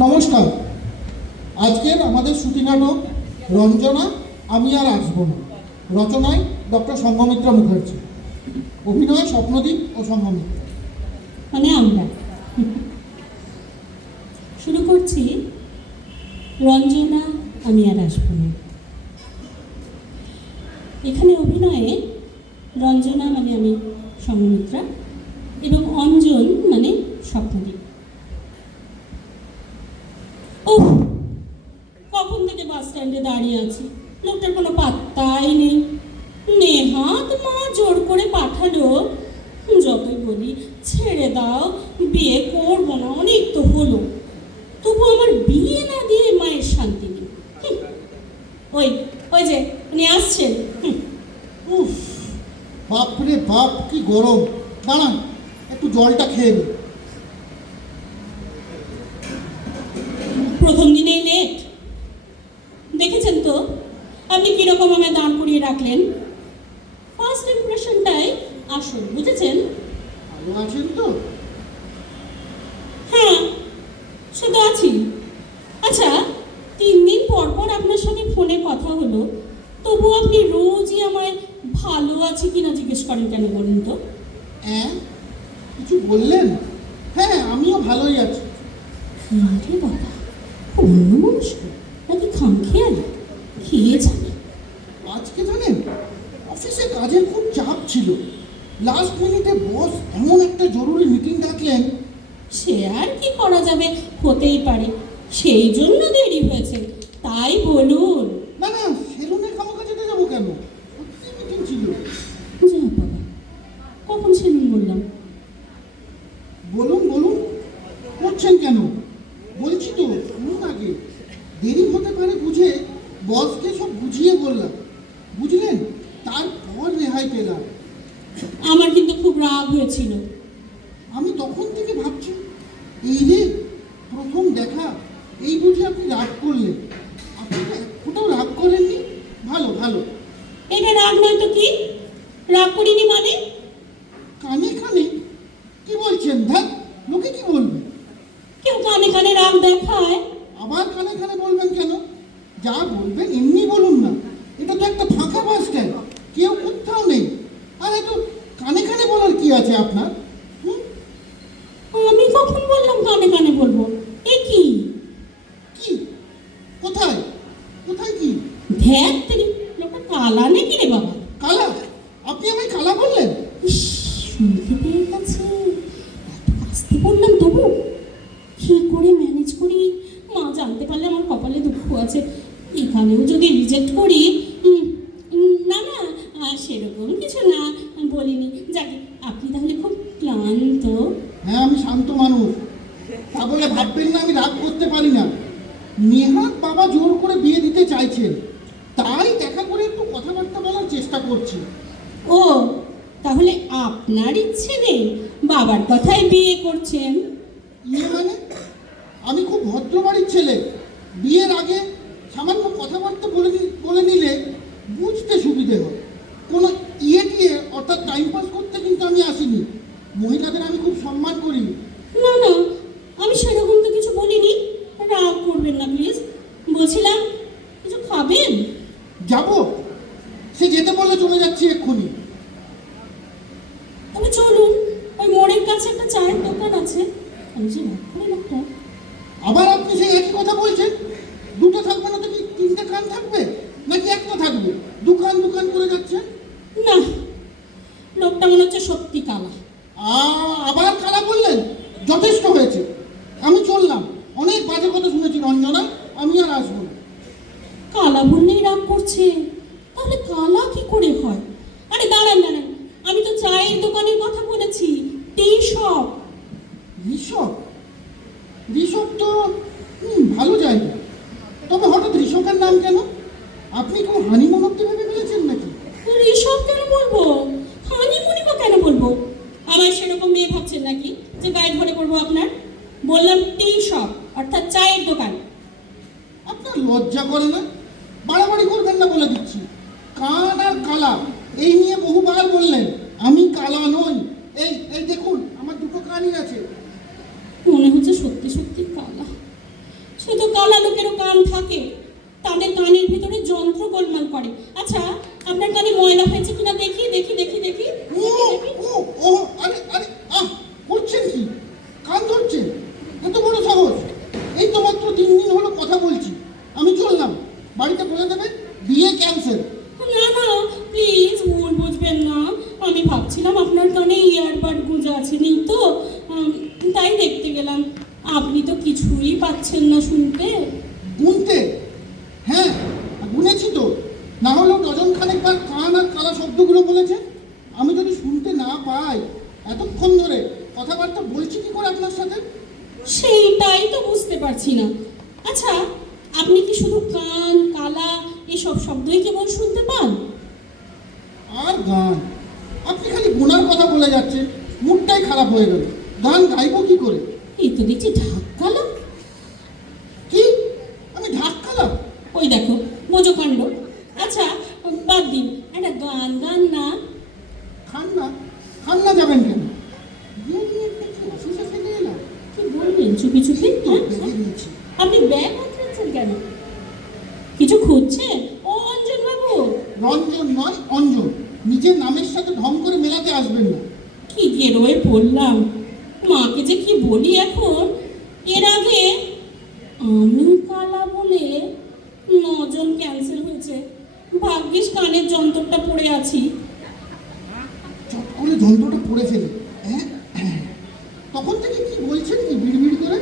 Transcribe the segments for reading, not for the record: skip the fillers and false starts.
নমস্কার। আজকের আমাদের শ্রুতি নাটক রঞ্জনা আমি আর আসবো না, রচনায় ডক্টর সংঘমিত্রা মুখার্জি, অভিনয় স্বপ্নদীপ ও সংঘমিত্রা। মানে আমরা শুরু করছি রঞ্জনা আমি আর আসবো না। এখানে অভিনয়ে রঞ্জনা মানে আমি সংঘমিত্রা এবং অঞ্জন মানে স্বপ্নদীপ। ও কখন থেকে বাস স্ট্যান্ডে দাঁড়িয়ে আছি, লোকটার কোনো পাত্তাই নেই। নেহাত মা জোর করে পাঠালো, যতই বলি ছেড়ে দাও, বিয়ে করবো না, অনেক তো হলো, তবু আমার বিয়ে না দিয়ে মায়ের শান্তি নেই। ওই ওই যে উনি আসছেন। উফ, বাপরে বাপ, কি গরম! দাঁড়ান, একটু জলটা খেয়ে নি। প্রথম দিনেই লেট, দেখেছেন তো আপনি কিরকম আমায় দাঁড় করিয়ে রাখলেন। ফার্স্ট ইমপ্রেশনটাই আসল, বুঝেছেন? ভালো আছেন তো? হ্যাঁ, সে তো আছি। আচ্ছা, 3 দিন পর পর আপনার সঙ্গে ফোনে কথা হলো, তবু আপনি রোজই আমায় ভালো আছি কিনা জিজ্ঞেস করেন কেন বলুন তো? হ্যাঁ, কিছু বললেন? হ্যাঁ, আমিও ভালোই আছি। আরে বাবা, অন্য মানুষ নাকি খামখেয়াল, খেয়ে জানে। আজকে জানেন, অফিসে কাজের খুব চাপ ছিল। লাস্ট মিনিটে বস এমন একটা জরুরি মিটিং ডাকলেন। সে আর কি করা যাবে, হতেই পারে, সেই জন্য দেরি হয়েছে, তাই বলুন। না না, সেলুনে খামোখা যেতে যাবো কেন? সত্যি মিটিং ছিল। যা বাবা, কখন সেলুন বললাম? বলুন বলুন, করছেন কেন? বলছি তো, শুনুন আগে। দেরি হতে পারে বুঝে বসকে সব বুঝিয়ে বললাম, বুঝলেন? তারপর রেহাই পেলাম। আমার কিন্তু খুব রাগ হয়েছিল। আমি তখন থেকে ভাবছি, এই রে প্রথম দেখা, এই বুঝে আপনি রাগ করলেন। আপনি তো এক ফোঁটাও রাগ করেননি। ভালো ভালো। এটা রাগ নয় তো কি? রাগ করিনি মানে? কানে কানে কি বলছেন? ধ্যাত, লোকে কি বলবে? কেউ কানে কানে রাগ দেখায়? আবার কানে কানে বলবেন কেন? যা বলবেন এমনি বলুন না। এটা তো একটা ফাঁকা বাস স্ট্যান্ড, কেউ কোথাও নেই। আর এত কানে কানে বলার কি আছে আপনার? আমি কখন বললাম কানে কানে বলবো? এ কি? কি? কোথায় কোথায় কি? ধ্যাত তেরি, লোকটা কালা নাকি রে বাবা? কালা? আপনি আমায় কালা বললেন? ইস, শুনতে পেয়ে গেছে। এত আসতে বললাম তবু কি করে ম্যানেজ করি? মা জানতে পারলে আমার কপালে দুঃখ আছে। এখানেও যদি রিজেক্ট করি, না না, সেরকম কিছু না, বলিনি। যাকে আপনি তাহলে খুব ক্লান্ত। হ্যাঁ, আমি শান্ত মানুষ, তা বলে ভাববেন না আমি রাগ করতে পারি না। নেহাত বাবা জোর করে বিয়ে দিতে চাইছেন, তাই দেখা করে একটু কথাবার্তা বলার চেষ্টা করছি। ও, তাহলে আপনার ইচ্ছে নেই, বাবার কথায় বিয়ে করছেন? ইয়ে মানে, আমি খুব ভদ্র বাড়ির ছেলে। বিয়ের আগে সামান্য কথাবার্তা বলে নিলে বুঝতে সুবিধে হয়। কোনো ইয়ে টিয়ে অর্থাৎ টাইম পাস করতে কিন্তু আমি আসিনি। মহিলাদের আমি খুব সম্মান করি। না না, আমি সেরকম তো কিছু বলিনি, রাগ করবেন না প্লিজ। বলছিলাম কিছু খাবেন? যাব, সে যেতে বললে চলে যাচ্ছি এক্ষুনি। তবে চলুন, ওই মোড়ের কাছে একটা চায়ের দোকান আছে। আমি যে রাগ করে লোকটা। আবার আপনি সেই একই কথা বলছেন। দুটো থাকবে না তো কি 3টে কান থাকবে, নাকি একটা থাকবে? দোকান দোকান করে যাচ্ছেন। না, লোকটা মনে হচ্ছে সত্যি কালা। আবার কালা বললেন? যথেষ্ট হয়েছে, আমি চললাম। অনেক বাজে কথা শুনেছি রঞ্জনা, আমি আর আসবো না। কালা বললেই রাগ করছে, তাহলে কালা কি করে হয়? আরে দাঁড়ান দাঁড়ান, আমি তো চায়ের দোকানের কথা বলেছি, টি শপ। ঋষভ? ঋষভ তো ভালো জায়গা, তবে হঠাৎ ঋষভের নাম কেন? আপনি কেউ হানিমুন অব্দি ভেবে ফেলেছেন নাকি? ঋষভ কেন বলবো? হানিমুনি বা কেন বলবো? আমার সেরকম মেয়ে ভাবছেন নাকি যে গায়ে ধরে করবো আপনার? বললাম টি শপ, অর্থাৎ চায়ের দোকান। আপনার লজ্জা করে না? বাড়াবাড়ি করবেন না বলে দিচ্ছি। কান আর কালা এই নিয়ে বহুবার বললেন, আমি কালা নই। এই এই দেখুন, আমার দুটো কানই আছে। মনে হচ্ছে সত্যি সত্যি কালা। শুধু কালা লোকেরও কান থাকে, তাদের কানের ভিতরে যন্ত্র গোলমাল করে। আচ্ছা, আপনার কানে ময়লা হয়েছে কিনা দেখি দেখি দেখি দেখি ও ও ও আরে আরে আহ করছেন কি? কান ধরছেন? এত বড় সাহস! এই তো মাত্র 3 দিন হলো কথা বলছি। আমি চললাম, বাড়িতে বলে দেবে বিয়ে ক্যান্সেল। না না, প্লিজ ভুল বুঝবেন না। আমি ভাবছিলাম আপনার কানে ইয়ারবাড গুঁজে আছে, নেই তো, তাই দেখতে গেলাম। আপনি তো কিছুই পাচ্ছেন না শুনতে। গুনতে? হ্যাঁ, গুনেছি তো। না হলেও ডজন খানেকবার কান আর কালা শব্দগুলো বলেছে। আমি যদি শুনতে না পাই, এতক্ষণ ধরে কথাবার্তা বলছি কি করে আপনার সাথে? সেইটাই তো বুঝতে পারছি না। আচ্ছা, আপনি কি শুধু কান, কালা এসব শব্দই কেবল শুনতে পান? আর গান? আপনি খালি গোনার কথা বলে যাচ্ছেন, মুডটাই খারাপ হয়ে গেল। গান গাইবো কি করে? এই তো দেখছি ঢাকালা। কি? আমি ঢাক খালাম? ওই দেখো বোঝো কাণ্ড। আচ্ছা, বাদ দিন, একটা গান গান না। খান না যাবেন কেন? বিয়ে নিয়ে একটা কি অসুবিধা ফেলে এলাম? কি বললেন চুপি চুপি? তো হ্যাঁ? বেরিয়ে দিয়েছি। আপনি ব্যাগ হাতড়াচ্ছেন কেন? কিছু খুঁজছেন? ও অঞ্জন বাবু, রঞ্জন নয়, অঞ্জন। নিজের নামের সাথে ঢং করে মেলাতে আসবেন না। কি গেরোয় পড়লাম। মাকে যে কি বলি এখন। এর আগে আমি কালা বলে 9 জন ক্যান্সেল হয়েছে। ভাগ্যিস কানের যন্ত্রটা পড়ে আছি। চট করে যন্ত্রটা পড়ে ফেলে। হ্যাঁ, তখন থেকে কি বলছেন কি বিড়বিড় করে?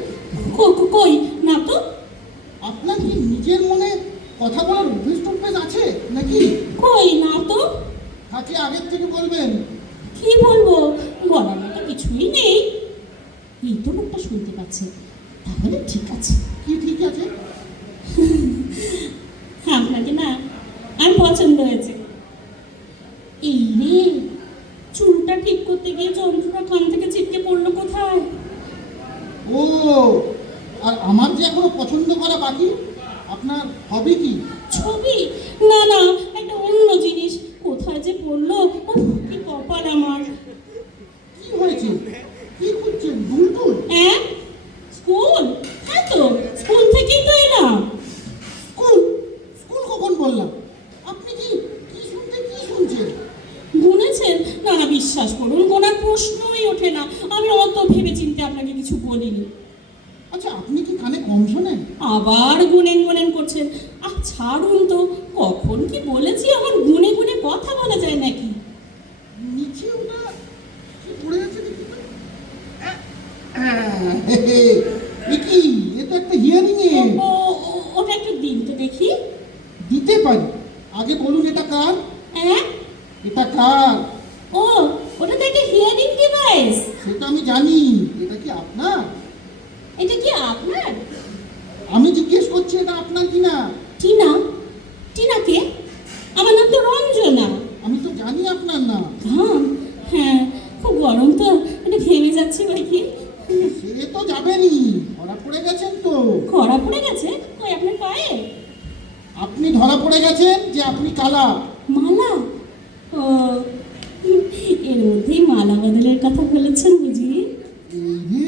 কই না তো। আপনার কি নিজের মনে কথা বলার অভ্যেস টভ্যেস আছে নাকি? কই না তো। থাকলে আগের থেকে বলবেন। কি বলবো, বলার মতো কিছুই নেই। এই তো লোকটা শুনতে পাচ্ছে, তাহলে ঠিক আছে। কি ঠিক আছে? আপনাকে না আমি পছন্দ হয়েছে। এই রে, চুলটা ঠিক করতে গিয়ে যন্ত্রটা কান থেকে ছিটকে পড়লো কোথায়? ও, আর আমার যে এখনো পছন্দ করা বাকি। আপনার হবে কি? ছবি? না না, একটা অন্য জিনিস। কোথায় যে পড়লো, উফ, কি কপাল আমার। কি হয়েছে? কি খুঁজছেন? দুল টুল? হ্যাঁ, স্কুল। হ্যাঁ তো, স্কুল থেকেই তো এলাম। স্কুল? স্কুল কখন বললাম? আপনি কি কি শুনতে কি শুনছেন? গুনেছেন? না না, বিশ্বাস করুন, গোনার প্রশ্নই ওঠে না। আমি অত ভেবে চিন্তে আপনাকে কিছু বলিনি। আচ্ছা, আপনি কি কানে কম শোনেন? আবার গুনেন গুনেন করছেন। আহ, ছাড়ুন তো। কখন কি বলেছি, আমার গুনে গুনে কথা বলা যায় নাকি? নিচে ওটা কি পড়ে আছে দেখি তো। এ কি? এ তো একটা হিয়ারিং এ। ওটা একটু দিন তো দেখি। দিতে পারি, আগে বলুন এটা কার? হ্যাঁ, এটা কার? ও, ওটা তো একটা হিয়ারিং ডিভাইস। সেটা আমি জানি। এটা কি আপনার? এটা কি আপনার? আমি জিজ্ঞেস করছি এটা আপনার কিনা। টিনা? টিনা কে? আমার নাম তো রঞ্জনা। আমি তো জানি আপনার না। ঘাম? হ্যাঁ, খুব গরম তো, এটা ঘেমে যাচ্ছি বই কি। সে তো যাবেনই, ধরা পড়ে গেছেন তো। খরা পড়ে গেছে? কই আপনার পায়ে? আপনি ধরা পড়ে গেছেন যে আপনি কালা। মালা? ও, এর মধ্যেই মালা বদলের কথা বলেছেন বুঝি? এই রে,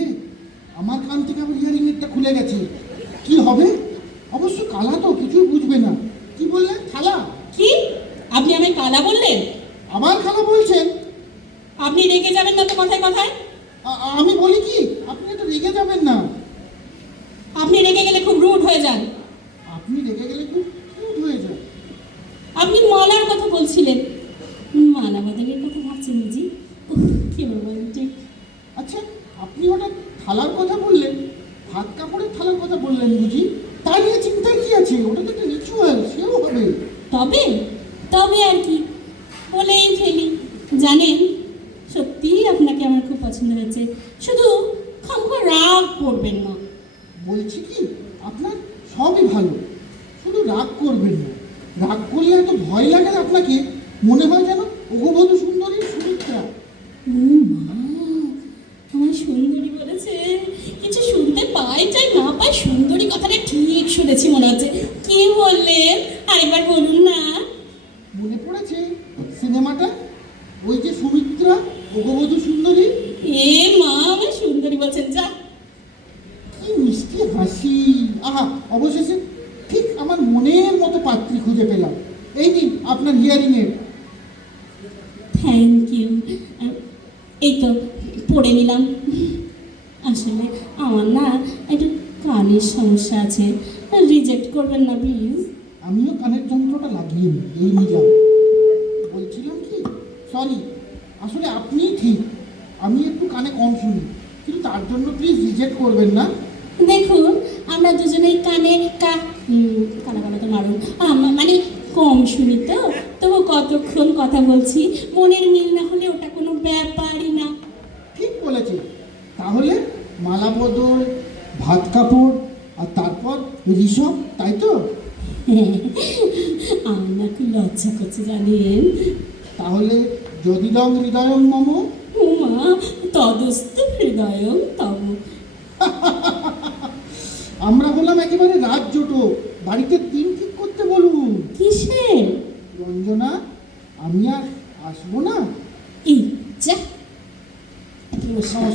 আমার কান থেকে আবার হিয়ারিং এরটা খুলে গেছে। কি হবে? অবশ্য কালা তো কিছুই বুঝবে না। কি বললেন? খালা? কি? আপনি আমায় কালা বললেন? আবার খালা বলছেন? আপনি রেগে যাবেন না তো কথায় কথায়? আমি বলি কি, আপনি তো রেগে যাবেন না। আপনি রেগে গেলে খুব রুড হয়ে যান। আপনি রেগে গেলে খুব কিউট হয়ে যায়। আপনি মালার কথা বলছিলেন, মালা বদলের কথা ভাবছেন বুঝি? উফ, কি রোমান্টিক। আচ্ছা, আপনি হঠাৎ থালার কথা বললেন, ভাত কাপড়ের থালার কথা বললেন বুঝি? তা নিয়ে চিন্তার কি আছে? ওটা তো একটা রিচুয়াল, সেও হবে। তবে তবে আর কি, বলেই ফেলি। জানেন, সত্যিই আপনাকে আমার খুব পছন্দ হয়েছে। শুধু খামখা রাগ করবেন না। বলছি কি, আপনার সবই ভালো, শুধু রাগ করবেন না। রাগ করলে এত ভয় লাগে না আপনাকে, মনে হয় যেন অগবধূ সুন্দরীর সুমিত্রা। মা, আমার সুন্দরী বলেছে। কিছু শুনতে পাই চাই না পাই, সুন্দরী কথাটা ঠিক শুনেছি মনে হচ্ছে। কি বললেন আরেকবার বলুন না। মনে পড়েছে সিনেমাটা, ওই যে সুমিত্রা অগবধূ সুন্দরী। এ মা, আমার সুন্দরী বলছেন, যা। কি মিষ্টি হাসি! আহা, অবশেষে ঠিক আমার মনের মতো পাত্রী খুঁজে পেলাম। এই নিন আপনার হিয়ারিং এর। Thank you. এই তো পড়ে নিলাম। আসলে আমার না একটু কানের সমস্যা আছে, রিজেক্ট করবেন না প্লিজ। আমিও কানের যন্ত্রটা লাগিয়ে নিই, এই নিলাম। বলছিলাম কি, সরি, আসলে আপনিই ঠিক, আমি একটু কানে কম শুনি, কিন্তু তার জন্য প্লিজ রিজেক্ট করবেন না। দেখুন, আমরা দুজনেই কানে কানা তো মারুন, মানে কম শুনি তো, তবু কতক্ষণ কথা বলছি, মনের মিল না হলে ওটা কোনো ব্যাপারই না। ঠিক বলেছি। তাহলে মালা বদল, ভাত কাপড়, আর তারপর ঋষভ, তাই তো? আমার না খুব লজ্জা করছে জানেন। তাহলে যদিদং হৃদয়ং মম। উমা তদস্ত হৃদয়ং তব। আমরা হলাম একেবারে রাজজোটো। বাড়িতে দিন ঠিক করতে বলুন। কিসের? রঞ্জনা, আমি আর আসবো না। এই যা। নমস্কার।